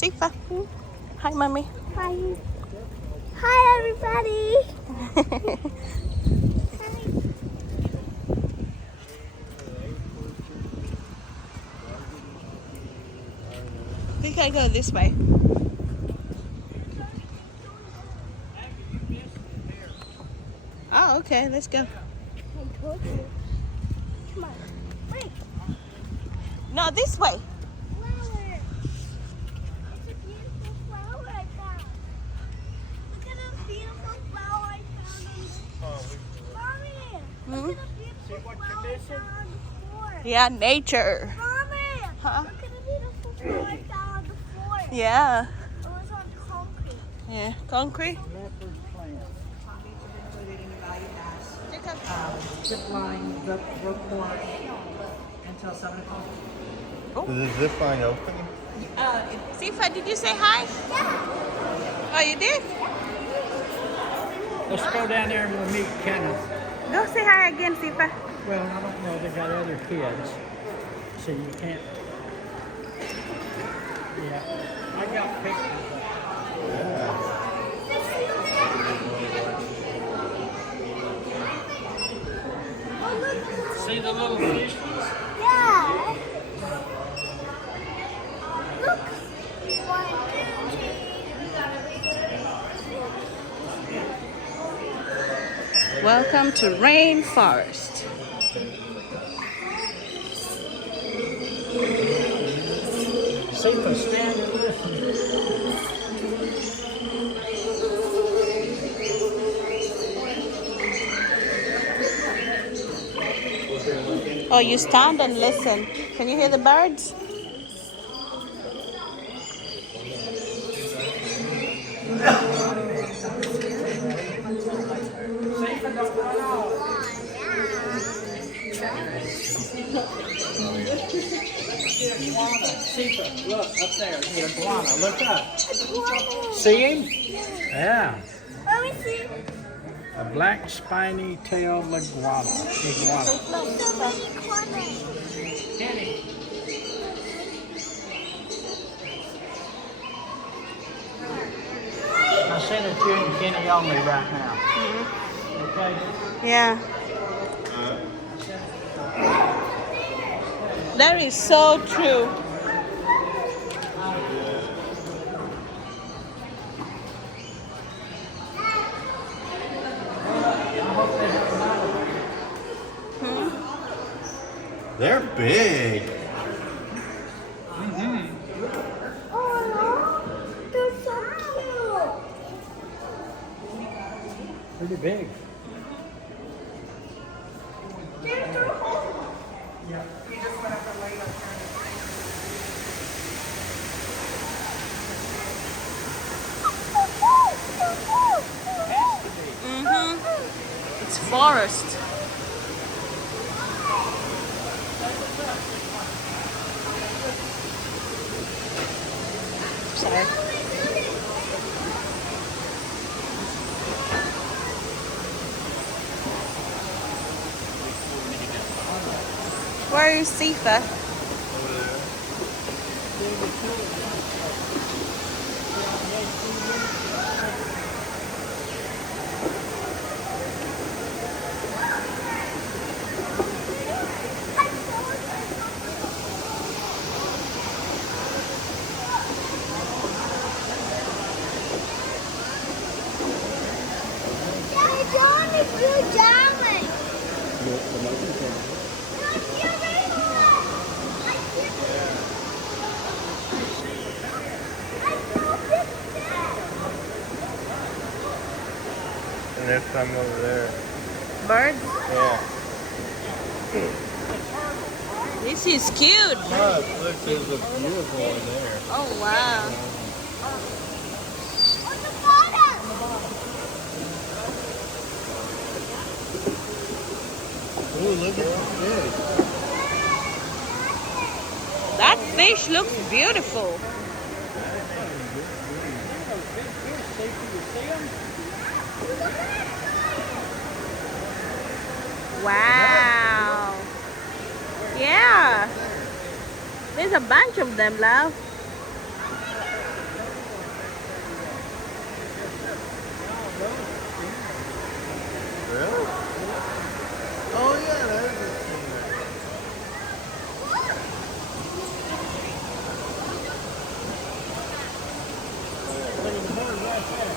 Sifa. Hi, mommy. Hi. Hi, everybody. We can go this way. Oh, okay. Let's go. I told you. Come on. Wait. No, this way. Flower. It's a beautiful flower I found. Look at the beautiful flower I found on the... Mommy, look at the beautiful flower I found on the floor. Yeah, nature. Mommy, Huh? look at the beautiful flower I found on the floor. Yeah. It was on concrete. Yeah. Concrete. Zip line, rope course until 7 o'clock. Is the zip line open? Sifa, did you say hi? Yeah. Oh, you did? Let's go down there and we'll meet Kenneth. Go say hi again, Sifa. Well, I don't know, they got other kids, so you can't. Yeah, I got pictures. See the little fish? Yeah. Look. 1, 2, 3. Welcome to Rainforest. See if I stand and listen. Oh, you stand and listen. Can you hear the birds? See, look up there, the iguana. Look up. See him? Yeah. Let me see. A black spiny tailed iguana. Kenny. I sent it to you and Kenny only right now. Okay? Yeah. That is so true. They're big. Oh, they're so cute. Pretty big. It's forest. Sorry. Where is Sifa? And there's some over there. Birds? Yeah. This is cute. Oh, look, there's a beautiful one there. Oh, wow. On the bottom. Ooh, look at the fish. That fish looks beautiful. Wow. Yeah. There's a bunch of them, love. Really? Oh yeah, that is a stingray. Look at the birds right there.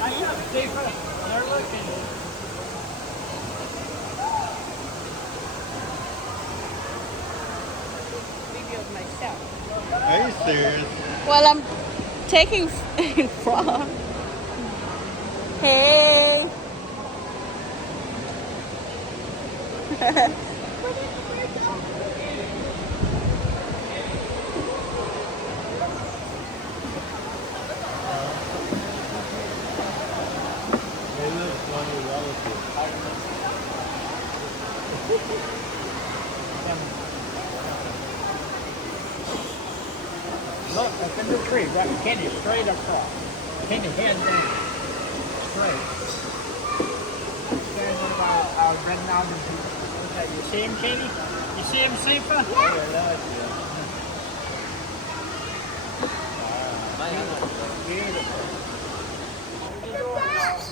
Nice up, Stephen. They're looking. Video of myself. Are you serious? Well, I'm taking in front. Hey. They live one of your relatives. Look, that's a new tree. Right, Kenny, straight across. Kenny, head down. Straight. There's one of our red mountain people. Okay, you see him, Kenny? You see him, Sifa? Yeah, that's it. Beautiful.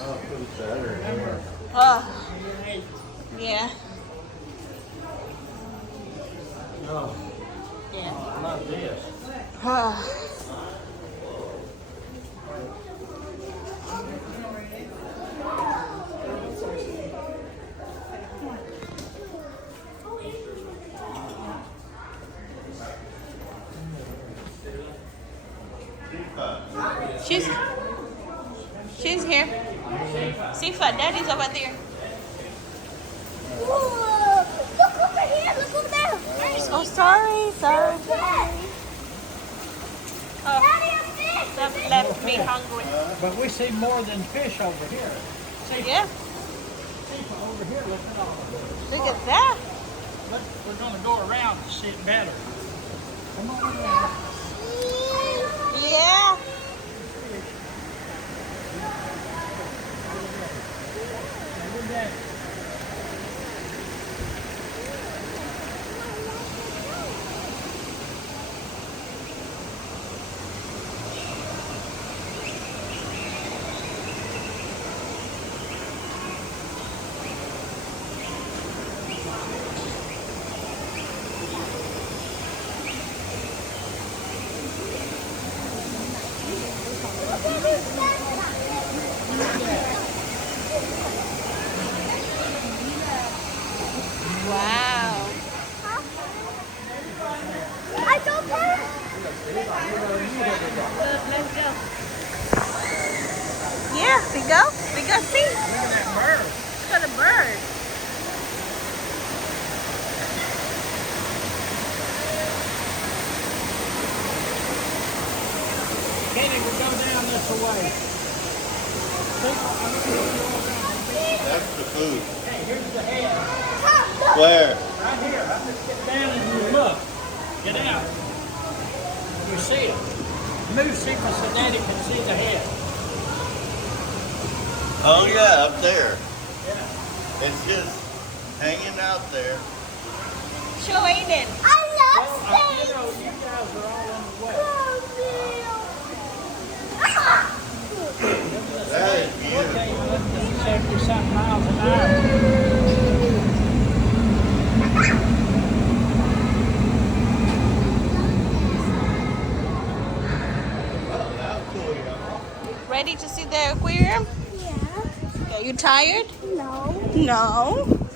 Oh, pretty Saturday. Oh. Yeah. No, Yeah. not this. She's here. Sifa, Daddy's over there. Whoa! Look over here! Look over there! Oh, sorry. Oh, Daddy, a fish! that left me hungry. But we see more than fish over here. See, Yeah, Sifa over here, look at all of this. look at that. Look, we're going to go around to see it better. Come on around. Yeah. Look at that. Wow. I don't care. Let's go. Yeah, we go. We go see. Look at that bird. Look at the bird. Kenny, we go down this way. That's the food. Hey, here's the head. Where? Right here. I'm just get down and you look. Get out. You see it. Move Sifa so Daddy can see the head. Oh yeah, up there. Yeah. It's just hanging out there. Show Aiden. I love You snakes. know, you guys are all in the way. That is beautiful. Okay, let's 70-something miles an hour. Ready to see the aquarium? Yeah. Are you tired? No. No.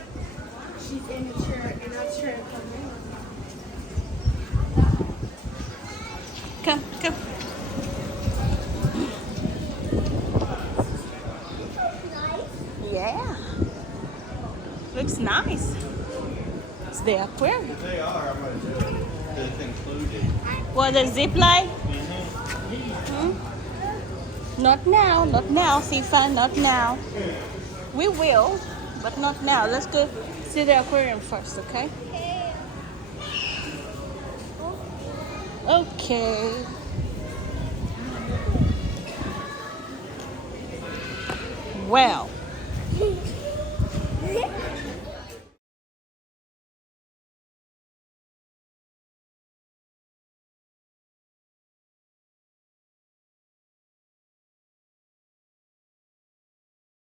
She's in the chair and I'm sure Come. nice. Yeah. Looks nice. It's the aquarium. They are. I'm going to do it. It's included. What, the zip line? Not now, Sifa, not now. We will, but not now. Let's go see the aquarium first, okay? Okay. Well,